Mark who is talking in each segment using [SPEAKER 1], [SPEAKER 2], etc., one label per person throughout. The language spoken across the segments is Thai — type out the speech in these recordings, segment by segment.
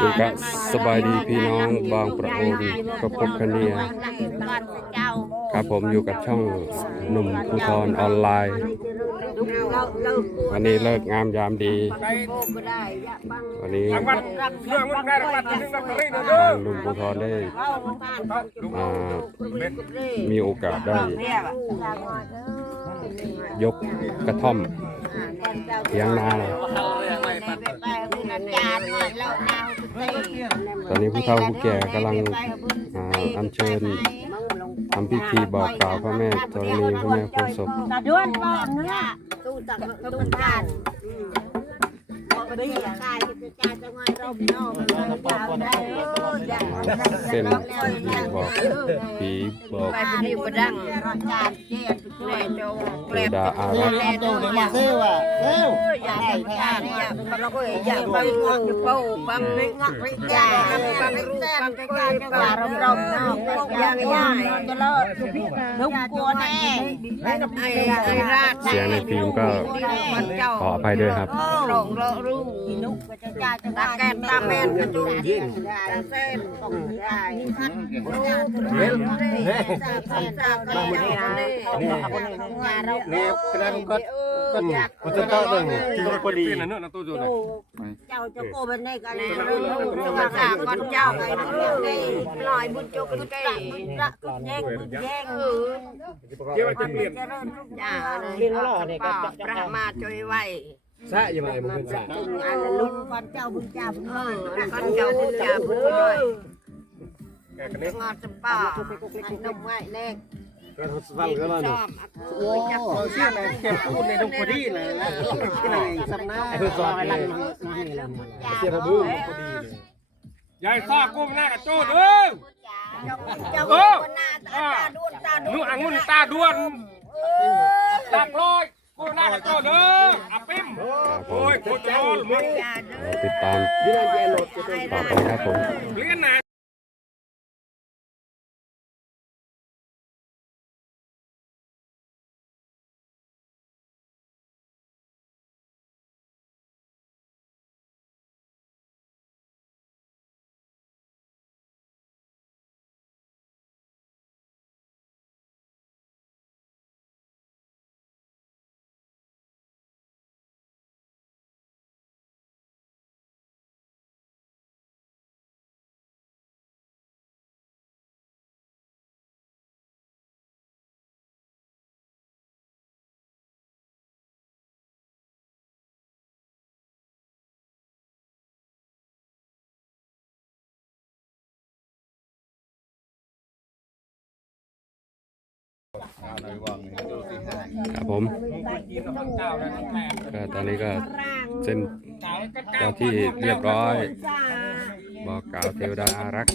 [SPEAKER 1] จุกะสบายดีพี่น้องบางประโอนประพบคเนียครับผมอยู่กับช่องหนุ่มภูทรออนไลน์ วันนี้เลิกงามยามดี วันนี้
[SPEAKER 2] รางลเรื่องมันได้รางวัลที่หนึ่งนักเรียน
[SPEAKER 1] ทา
[SPEAKER 2] เด้อง
[SPEAKER 1] หนุ่มภูทรได้อ่ามีโอกาสได้ ยกกระท่อมเถียงนาเลย ตอนนี้ผู้เฒ่าผู้แก่กำลังอัญเชิญทำพิธีบอกกล่าวพระแม่ธรณีพระแม่โพธิ์ศพ
[SPEAKER 3] ด้วนก่อ นนะตู้ตักตู้ทานบอกดีกายจะจ่ายจังหวัดเราพี่น้องได้
[SPEAKER 1] เส้นผีบอกผีบอก
[SPEAKER 3] ไปเป็นนิ้วกระดังรสชาติเจี๊ยบแม่โจ
[SPEAKER 1] เทวดาอารักษ์
[SPEAKER 3] โจอยากเที่ยวอะเที่ยวอยากได้ชาติอยากเราก็อยากไปงอกอยู่เป้าฟังงอกริยาฟังรู้ฟังก็ฟังรำรำน้องอย่างย่ายจะเลิศนุ่มกลัวแน่ไอ้ไอ้ราช
[SPEAKER 1] เสียงในฟิล์มก็ขออภัยด้วยครับ
[SPEAKER 3] ลงเลอะรู้นุกก็จะจ่ายจะตาแกนตาแม่นกระจุกเส้นต้องได้รู้เห็นเนี่ยตาแม่นตาแม่นเนี่ยงานเราเนี่ยกระนั้นก็ก็อยาก
[SPEAKER 2] มันจะต้องหนึ่งที่มันพอดีนะเนอะนะตู้จูนะ
[SPEAKER 3] เจ้าจะโกเป็นในกันเลยจะมาสาก่อนเจ้าไงนี่ลอยบุญจุกก็ได้ละกุแย่งบุญแย่งเออ
[SPEAKER 2] เดี๋ยวจะเปลี่ยน
[SPEAKER 3] เจริญทุกอย่างเรียนรอเนี่ยก็ประมาช่วยไว้
[SPEAKER 2] ซะยังไงมึงเป็นซะ
[SPEAKER 3] อันลุงก่อนเจ้าบุญเจ้าบุญเออก่อนเจ้าบุญเจ้าบุญด้วย
[SPEAKER 2] แกกันนี้
[SPEAKER 3] งอสป้านุ่มไว้เล็ก
[SPEAKER 2] ก็ทดสอบกันแล้ว
[SPEAKER 3] ช
[SPEAKER 2] นี่
[SPEAKER 3] อบโอ้ยจักเชื่อเลย
[SPEAKER 2] แกพูดในตรงพอดีเลยแล้วที่ไหนสำนักทดสอบเลยเสียระบุพอดีเลยยายซอกกุ้มหน้ากับโจ้เด้อ
[SPEAKER 3] เจ้าคนหน้าตาด้วนตาด้วน
[SPEAKER 2] นู่อังุ่นตาด้วนตาพลอยกุ้มหน้ากับโจ้เด้ออาปิม โอ้ยโคตรร้อนมึง
[SPEAKER 1] ติดตามต่อไปครับผม
[SPEAKER 2] เลี้ยนไหน
[SPEAKER 1] ครับผมก็ตอนนี้ก็เส้นเจ้าที่เรียบร้อย บอกกล่าวเทวดาอารักษ์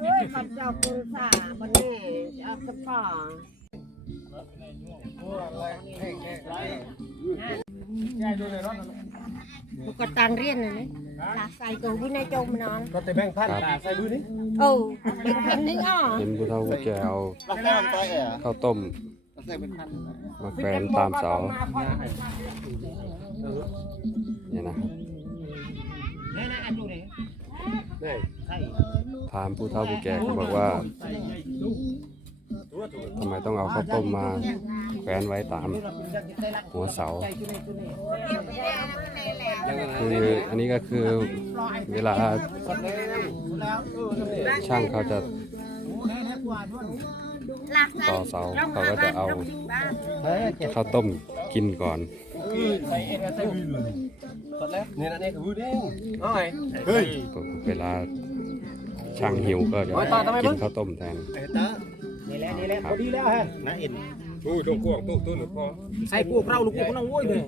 [SPEAKER 3] เฮ้ยขันเจ้าคุณสาบันนี้เอาสปาลูกกระตันเรียนนะนี่ใส่ตัววินัยจมนอน
[SPEAKER 2] ก็จะแบ่งพันใส่ดูนี่
[SPEAKER 3] โอ้เป็นพันนี่อะ
[SPEAKER 1] เห็นผู้เฒ่าผู้แก่เอา
[SPEAKER 4] เราแค่มันต้อยเหรอ
[SPEAKER 1] ข้าวต้ม
[SPEAKER 4] เราใส่เป็นพัน
[SPEAKER 1] มาแขวนตามเสาเนี่ยนะครับ
[SPEAKER 2] นี่
[SPEAKER 1] ถามผู้เฒ่าผู้แก่เขาบอกว่าทำไมต้องเอาข้าวต้มมาแขวนไว้ตามหัวเสา คืออันนี้ก็คือเวลาช่างเขาจะต่อเสาเขาก็จะเอาข้าวต้มกินก่อน
[SPEAKER 2] นี่นะนี่คือบูดิ้งโอ้ยเฮ้ย
[SPEAKER 1] เวลาช่างหิวก็จะกินข้าวต้มแทน
[SPEAKER 4] เอ้ตา
[SPEAKER 2] นี่แหละนี่แหละพอดีแล้วฮะ
[SPEAKER 4] น้าเอ็น
[SPEAKER 2] ตู้ตรงกวางตู้ตู้หนึ่งพอใส่พวกเราลูกพวกน้องโว้ยเลย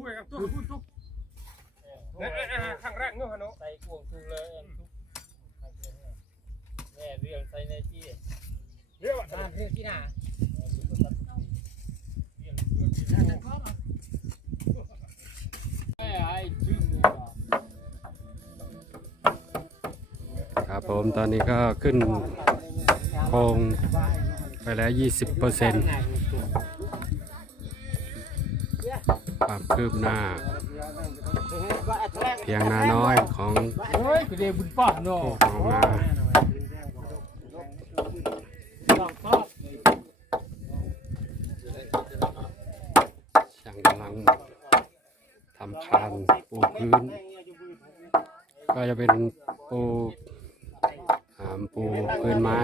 [SPEAKER 2] ออพูดกันตุ๊กพูดตุ๊กเนี่ยครั้งแรกเนาะฮะเนาะ
[SPEAKER 5] ใส่กวงทุกเลยทุกแม่เรียงใส่ในที่
[SPEAKER 2] เรียกว่า
[SPEAKER 5] บ้านเรื่องที่หน้า
[SPEAKER 1] ครับผมตอนนี้ก็ขึ้นโครงไปแล้ว 20%เปอร์เซ็นต์ ความคืบหน้าเพียงนาน้อยของ
[SPEAKER 5] โอ้ยคือเดบุญป้อนเนาะ
[SPEAKER 1] ของนาช่างกำลังทำคานปูพื้น ก็จะเป็นปูหามปูพื้นไม้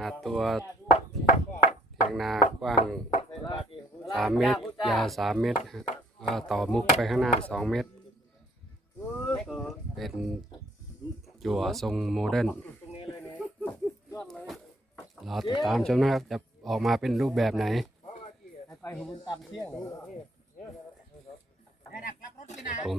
[SPEAKER 1] นาดตัวเทียงนากว้าง3เมตร ยาว3เมตรฮะก็ต่อมุกไปข้างหน้า2เมตร เป็นจั่วทรงโมเดิร์นรอติดตามชมนะครับ จะออกมาเป็นรูปแบบไหน
[SPEAKER 5] ไปหุ่นตำเที่ยง
[SPEAKER 1] ผม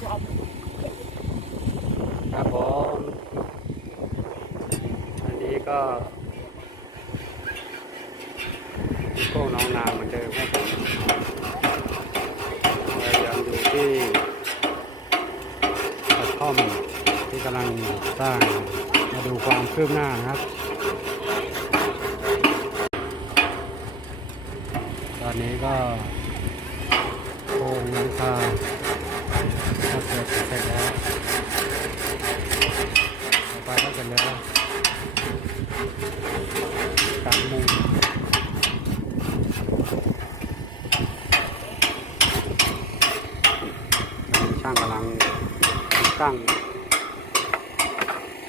[SPEAKER 2] หน
[SPEAKER 1] ครับผมอันนี้ก็พวกน้องนาเหมือนเดิมครับผมเรายังอยู่ที่กระท่อมที่กำลังสร้างมาดูความคืบหน้านะครับ ตอนนี้ก็โครงหลังคา เสร็จแล้วต่อไปก็เสร็จแล้วตัดมุมช่างกำลังตั้ง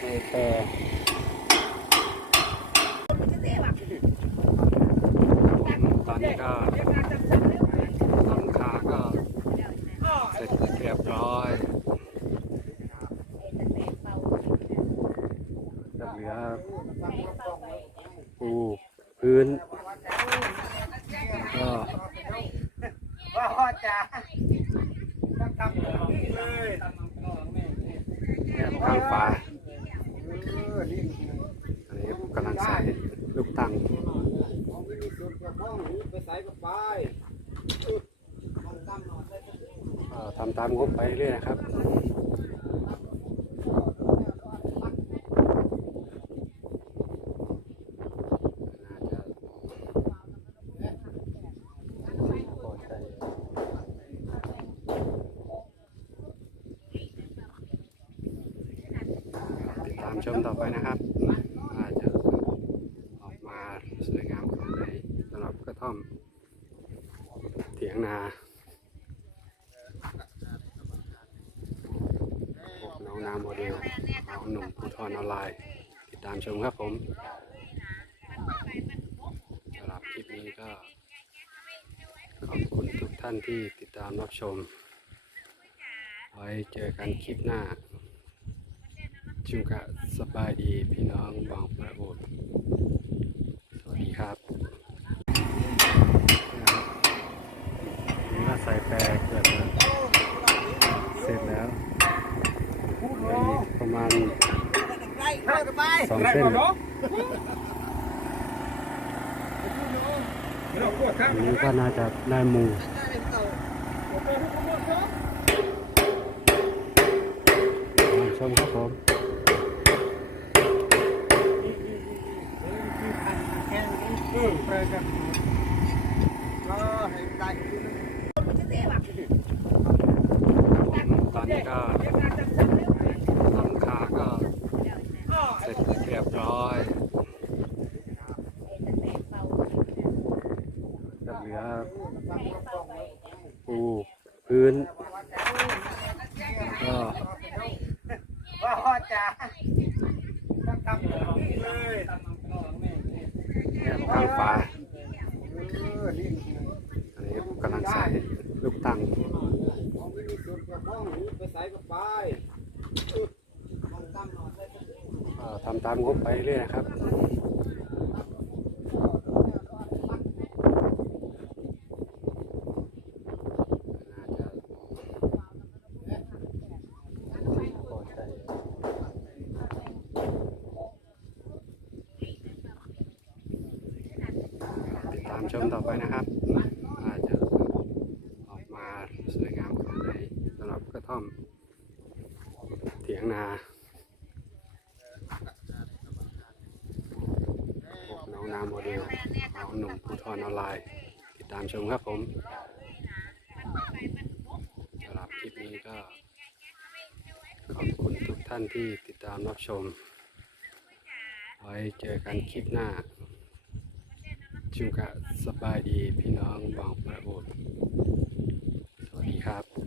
[SPEAKER 1] ในแปรอนนี้ก็หลังคาก็เสร็จเรียบร้อยจะเหลือปูพื้นก็
[SPEAKER 2] พ่อจ๋าทำเลย
[SPEAKER 1] แนบข้างฝาอันนี้กำลังใส่ลูกตั้ง
[SPEAKER 2] ไปใส่กับไป
[SPEAKER 1] ก็ทำตามงบไปเรื่อยนะครับ น่าจะพอใจติดตา มชมต่อไปนะครับอาจจะออกมาสวยงามขนาดไหนสำหรับกระท่อมเถียงนาพวกน้องนาโมเดลน้องหนุ่มผู้ทอนออนไลน์ ติดตามชมครับผมสำหรับคลิปนี้ก็ ขอบคุณทุกท่านที่ติดตามรับชม ไว้เจอกันคลิปหน้า จุกะสบายดีพี่น้องบางประโอดสวัสดีครับนี่ก็ใส่แปรเกิดแล้วเสร็จแล้วอีกประมาณสองเส้นอันนี้ก็น่าจะได้หมู
[SPEAKER 2] โอเคทุกคนเนาะ
[SPEAKER 1] ชมครับผม
[SPEAKER 2] อืมไปกัน
[SPEAKER 4] ก็ให้ได้
[SPEAKER 1] ตอนนี้ก็หลังคาก็เสร็จเรียบร้อยก็เหลือปูพื้นก็
[SPEAKER 2] ว่าจ้าทำเลย
[SPEAKER 1] กลางฟ้าอันนี้กำลังใส่ลูกตังทำตามงบไปเรื่อยนะครับ น่าจะพอใจติดตาม ชมต่อไปนะครับอาจจะออกมาสวยงามขนาดไหนสำหรับกระท่อมเถียงนาน้องน้ำโมเดลน้องหนุ่มผู้ทอนออนไลน์ ติดตามชมครับผมสำหรับคลิปนี้ก็ขอบคุณทุกท่านที่ติดตามรับชม ไว้เจอกันคลิปหน้า ชิวกะสบายดีพี่น้องบองประโอดสวัสดีครับ